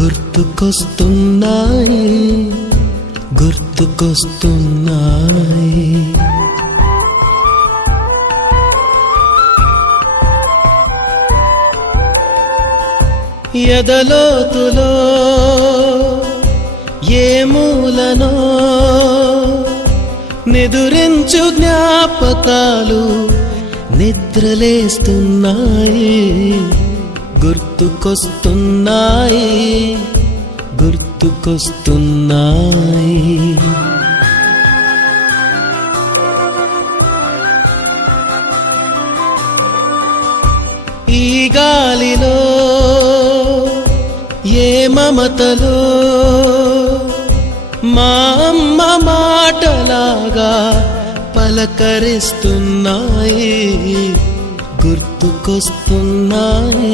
గుర్తుకొస్తున్నాయి గుర్తుకొస్తున్నాయి. ఎదలోతులో ఏ మూలనో నిదురించు జ్ఞాపకాలు నిద్రలేస్తున్నాయి గుర్తుకొస్తున్నాయి గుర్తుకొస్తున్నాయి. ఈ గాలిలో ఏ మమతలో మా అమ్మ మాటలాగా పలకరిస్తున్నాయి గుర్తుకొస్తున్నాయి